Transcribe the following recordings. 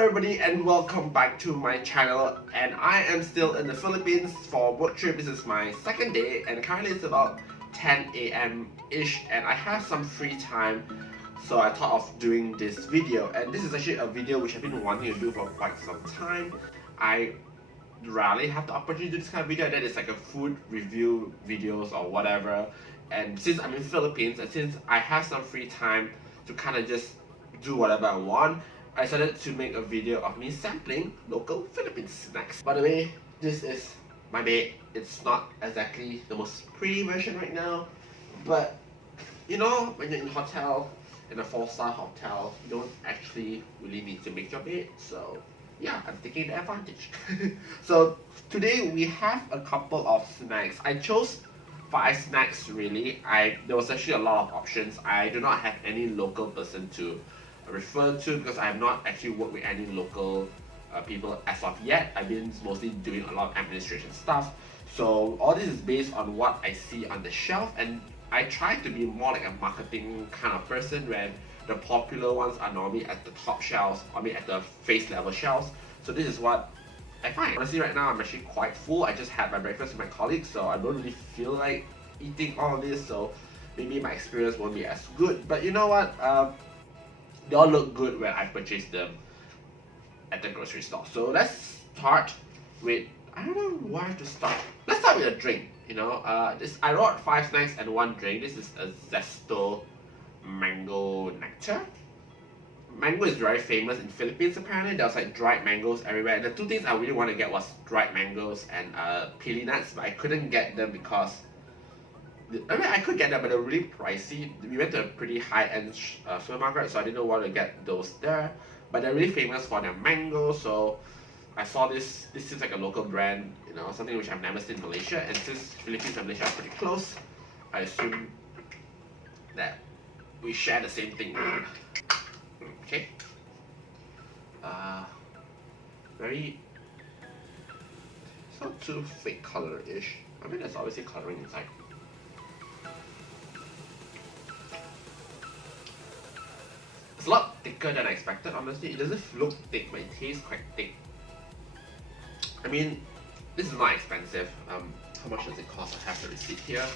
everybody and welcome back to my channel, and I am still in the Philippines for work trip. This is my second day and currently it's about 10 a.m. ish and I have some free time, so I thought of doing this video. And this is actually a video which I've been wanting to do for quite some time. I rarely have the opportunity to do this kind of video, that is like a food review videos or whatever. And since I'm in Philippines and since I have some free time to kind of just do whatever I want, I decided to make a video of me sampling local Philippine snacks. By the way, this is my bed. It's not exactly the most pretty version right now, but you know, when you're in a hotel, in a 4-star hotel, you don't actually really need to make your bed, so yeah, I'm taking the advantage. So today we have a couple of snacks. I chose 5 snacks really. There was actually a lot of options. I do not have any local person to refer to because I have not actually worked with any local people as of yet. I've been mostly doing a lot of administration stuff. So all this is based on what I see on the shelf, and I try to be more like a marketing kind of person where the popular ones are normally at the top shelves, I mean at the face level shelves. So this is what I find. Honestly, right now I'm actually quite full. I just had my breakfast with my colleagues, so I don't really feel like eating all of this, so maybe my experience won't be as good. But you know what? They all look good when I purchased them at the grocery store. So let's start with, I don't know where to start. Let's start with a drink. You know, I wrote 5 snacks and 1 drink. This is a Zesto mango nectar. Mango is very famous in Philippines apparently. There was like dried mangoes everywhere. And the 2 things I really want to get was dried mangoes and pili nuts, but I couldn't get them because I mean, I could get them, but they're really pricey. We went to a pretty high-end supermarket, so I didn't want to get those there. But they're really famous for their mango, so I saw this. This seems like a local brand, you know, something which I've never seen in Malaysia. And since Philippines and Malaysia are pretty close, I assume that we share the same thing. Okay. Very. It's not too fake color-ish. I mean, there's obviously coloring inside. It's a lot thicker than I expected, honestly. It doesn't look thick, but it tastes quite thick. I mean, this is not expensive. How much does it cost? I have the receipt here.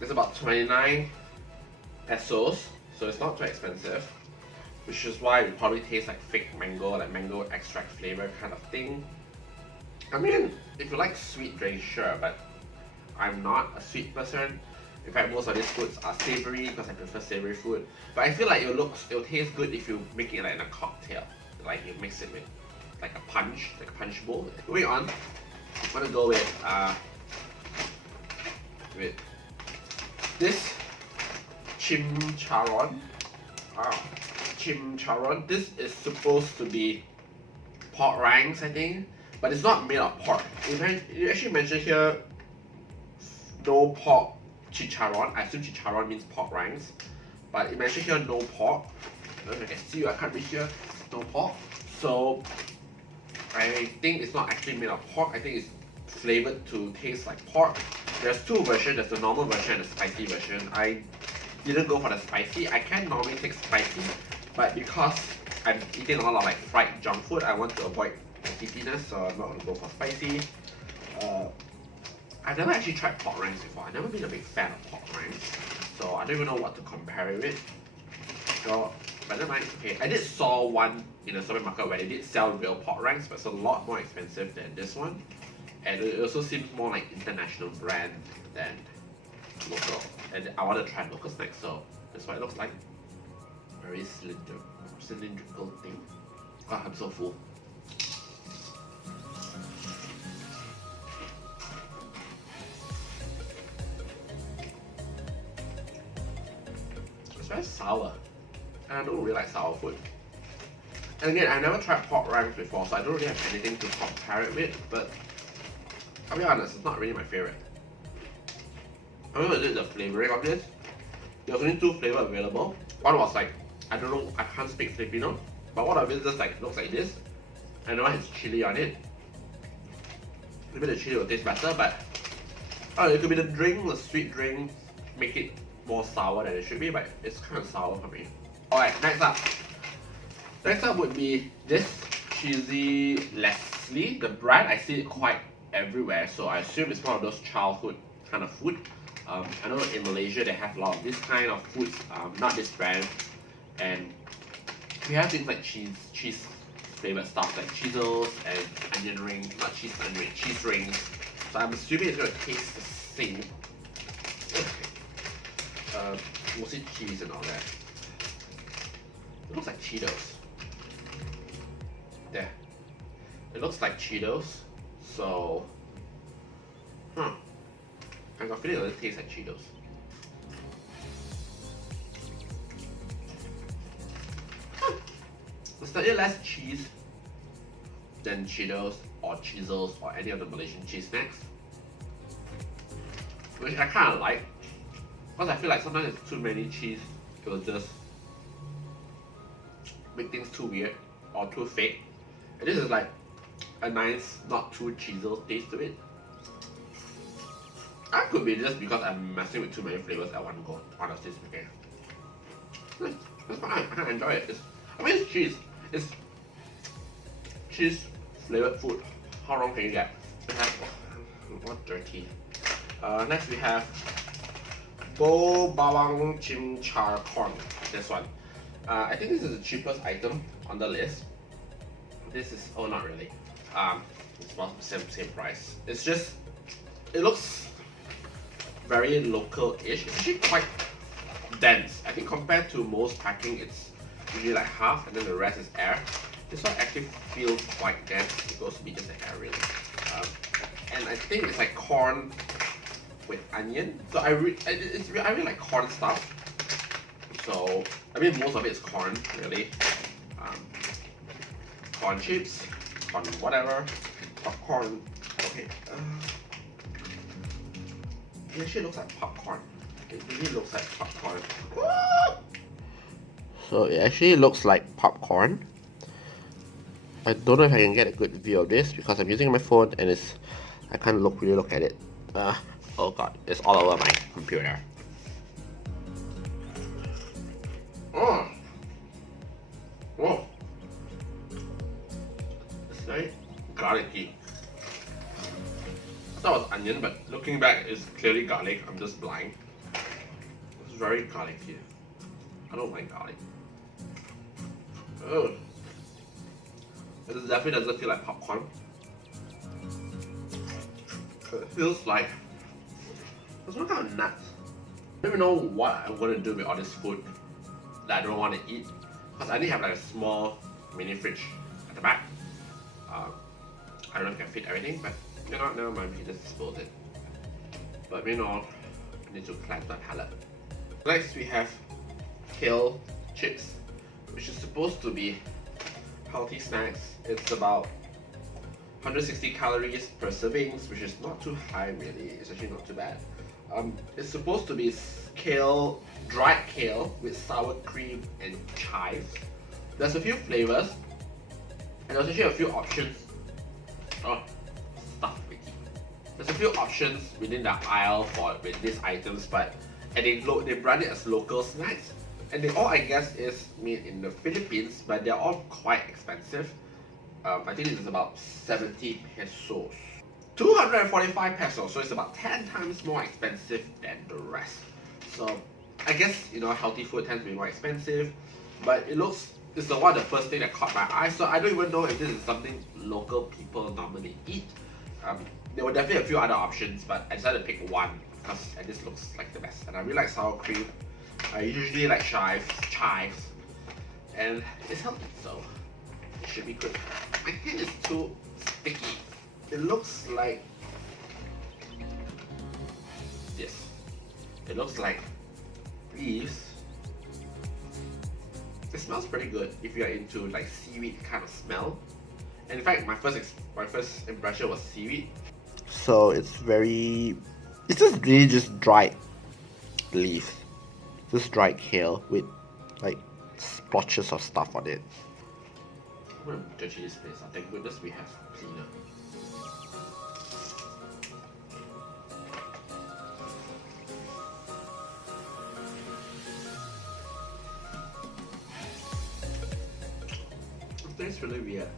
It's about 29 pesos, so it's not too expensive. Which is why it probably tastes like fake mango, like mango extract flavor kind of thing. I mean, if you like sweet drinks, sure, but I'm not a sweet person. In fact, most of these foods are savory because I prefer savory food. But I feel like it'll taste good if you make it like in a cocktail. Like you mix it with like a punch bowl. Moving on, I'm gonna go with this chimcharon. Chimcharon. This is supposed to be pork rinds, I think, but it's not made of pork. It actually mentioned here no pork chicharron. I assume chicharron means pork rinds, but it mentioned here no pork. I don't know if you can see, I can't read here. No pork. So I think it's not actually made of pork. I think it's flavored to taste like pork. There's 2 versions. There's the normal version and the spicy version. I didn't go for the spicy. I can normally take spicy, but because I'm eating a lot of like fried junk food, I want to avoid heatiness, so I'm not gonna go for spicy. I've never actually tried pork rinds before. I've never been a big fan of pork rinds, so I don't even know what to compare it with. So, but never mind. Okay, I did saw one in a supermarket where they did sell real pork rinds, but it's a lot more expensive than this one. And it also seems more like international brand than local. And I want to try local snacks, so that's what it looks like. Very cylindrical thing. God, I'm so full. It's very sour, and I don't really like sour food. And again, I've never tried pork rinds before, so I don't really have anything to compare it with, but I'll be honest, it's not really my favorite. I don't know the flavoring of this. There's only 2 flavors available. One was like, I don't know, I can't speak Filipino, but one of it just like looks like this. I know it has chili on it. Maybe the chili will taste better, but it could be the drink, the sweet drink, make it more sour than it should be, but it's kind of sour for me. Alright, next up. Next up would be this cheesy Leslie. The brand, I see it quite everywhere, so I assume it's one of those childhood kind of food. I know in Malaysia they have a lot of this kind of foods, not this brand. And we have things like cheese flavored stuff like Cheezels and onion rings, not cheese onion rings, cheese rings. So I'm assuming it's gonna taste the same. Mostly cheese and all that. It looks like Cheetos. There. It looks like Cheetos. So, I got a feeling it tastes like Cheetos. There's slightly less cheese than Cheetos or Cheezels or any of the Malaysian cheese snacks, which I kind of like, because I feel like sometimes it's too many cheese, it will just make things too weird or too fake. And this is like a nice, not too Cheezels taste to it. That could be just because I'm messing with too many flavors at one go. Honestly speaking, it's fine. I kind of enjoy it. I mean, it's cheese. It's cheese flavored food. How wrong can you get? We have what dirty. Next we have Bo Bawang Chim Char Corn. This one. I think this is the cheapest item on the list. This is not really. It's about the same price. It's just it looks very local-ish. It's actually quite dense. I think compared to most packing, it's usually like half, and then the rest is air. This one actually feels quite dense. It's supposed to be just the air, really. And I think it's like corn with onion. So I really like corn stuff. So I mean, most of it is corn, really. Corn chips, corn whatever, popcorn. Okay. It actually looks like popcorn. It really looks like popcorn. So it actually looks like popcorn. I don't know if I can get a good view of this because I'm using my phone and I can't really look at it. Oh god, it's all over my computer. Oh, whoa! It's very garlicky. I thought it was onion, but looking back, it's clearly garlic. I'm just blind. It's very garlicky. I don't like garlic. Oh, it definitely doesn't feel like popcorn. It feels like there's one kind of nuts. I don't even know what I'm gonna do with all this food that I don't want to eat, because I only have like a small mini fridge at the back. I don't know if I can fit everything, but you know, never mind, we can just dispose it. But you know, I need to cleanse my palate. Next we have kale chips, which is supposed to be healthy snacks. It's about 160 calories per servings, which is not too high really. It's actually not too bad. It's supposed to be kale, dried kale with sour cream and chives. There's a few flavors, and there's actually a few options. Oh, stuff with you. There's a few options within the aisle with these items, but they brand it as local snacks, and they all, I guess, is made in the Philippines, but they're all quite expensive. I think this is about 70 pesos. 245 pesos, so it's about 10 times more expensive than the rest. So I guess, you know, healthy food tends to be more expensive, but it's the one of the first thing that caught my eye, so I don't even know if this is something local people normally eat. There were definitely a few other options, but I decided to pick one because this looks like the best. And I really like sour cream. I usually like chives, and it's healthy, so it should be good. My hand is too sticky. It looks like this. It looks like leaves. It smells pretty good if you're into like seaweed kind of smell. And in fact, my first impression was seaweed. So it's just really just dried leaves. Just dried kale with like splotches of stuff on it. I'm gonna dirty this place. Thank goodness we have cleaner. It tastes really weird.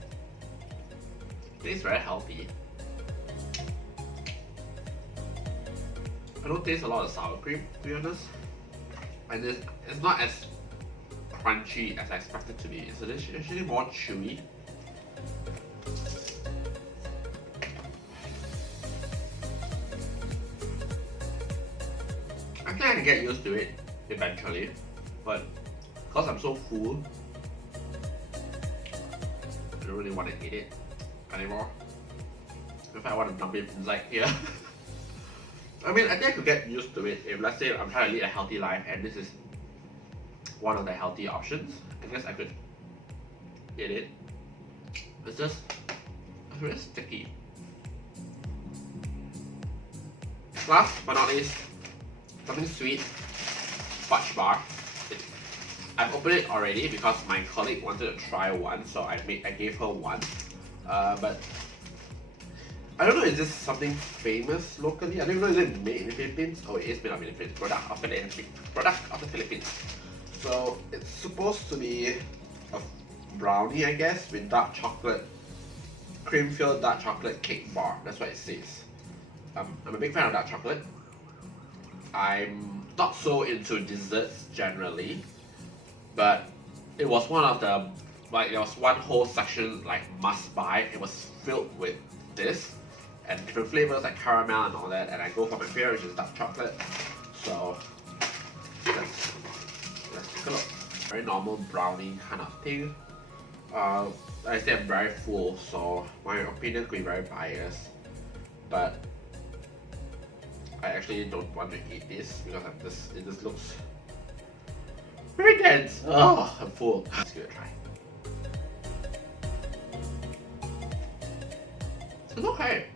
It tastes very healthy. I don't taste a lot of sour cream, to be honest. And it's not as crunchy as I expected it to be. It's actually more chewy. I think I can get used to it eventually, but because I'm so full, I don't really want to eat it anymore. In fact, I want to dump it inside here. I mean, I think I could get used to it if, let's say, I'm trying to lead a healthy life and this is one of the healthy options. I guess I could eat it. It's really sticky. Last but not least, something sweet, fudge bar. I've opened it already because my colleague wanted to try one, so I gave her one. But I don't know, is this something famous locally? I don't know, is it made in the Philippines? Oh, it is made in the Philippines. Product of the Philippines. So it's supposed to be a brownie, I guess, with dark chocolate, cream-filled dark chocolate cake bar. That's what it says. I'm a big fan of dark chocolate. I'm not so into desserts generally, but it was one of the, like, there was one whole section like must buy. It was filled with this and different flavors like caramel and all that, and I go for my favorite, which is dark chocolate. So let's take a look. Very normal brownie kind of thing. I say I'm very full, so my opinion could be very biased, but I actually don't want to eat this because it just looks very dense. Oh, I'm full. Let's give it a try. It's okay.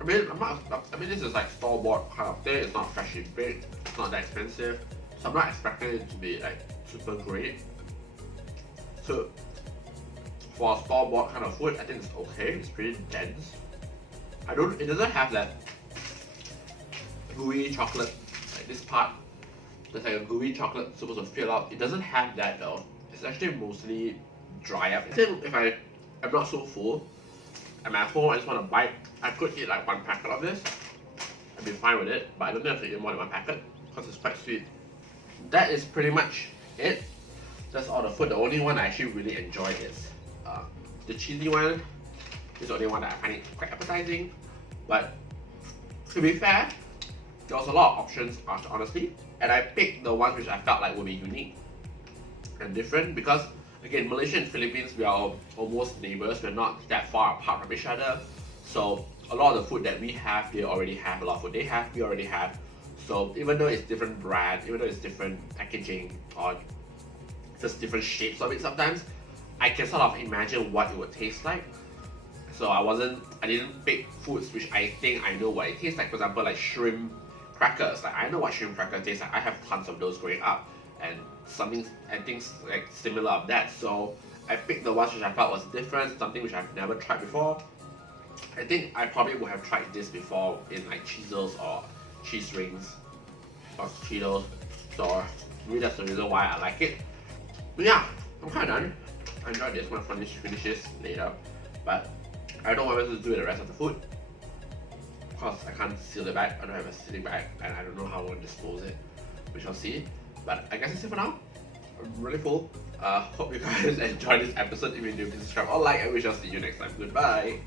I mean, this is like store-bought kind of thing. It's not freshly baked. It's not that expensive, so I'm not expecting it to be like super great. So for a store-bought kind of food, I think it's okay. It's pretty dense. It doesn't have that gooey chocolate, like this part. There's like a gooey chocolate supposed to fill out. It doesn't have that though. It's actually mostly dry up. I think if I'm not so full, I'm at home, I just want to bite, I could eat like one packet of this. I'd be fine with it, but I don't think I have to eat more than one packet because it's quite sweet. That is pretty much it. That's all the food. The only one I actually really enjoy is the cheesy one. It's the only one that I find it quite appetizing. But to be fair, there was a lot of options honestly, and I picked the ones which I felt like would be unique and different because, again, Malaysia and Philippines, we are almost neighbors. We're not that far apart from each other. So a lot of the food that we have, they already have. A lot of food they have, we already have. So even though it's different brand, even though it's different packaging or just different shapes of it sometimes, I can sort of imagine what it would taste like. So I didn't pick foods which I think I know what it tastes like. For example, like shrimp crackers. Like, I know what shrimp cracker tastes like. I have tons of those growing up, and things like similar of that. So I picked the ones which I felt was different, something which I've never tried before. I think I probably would have tried this before in like Cheezels or cheese rings or Cheetos. So maybe that's the reason why I like it. But yeah, I'm kind of done. I enjoyed this. I'm gonna finish this later, but I don't know what else to do with the rest of the food because I can't seal it back. I don't have a sealing bag, and I don't know how I'm gonna dispose it. We shall see. But I guess that's it for now. I'm really full. Hope you guys enjoyed this episode. If you do, please subscribe or like, and we shall see you next time. Goodbye.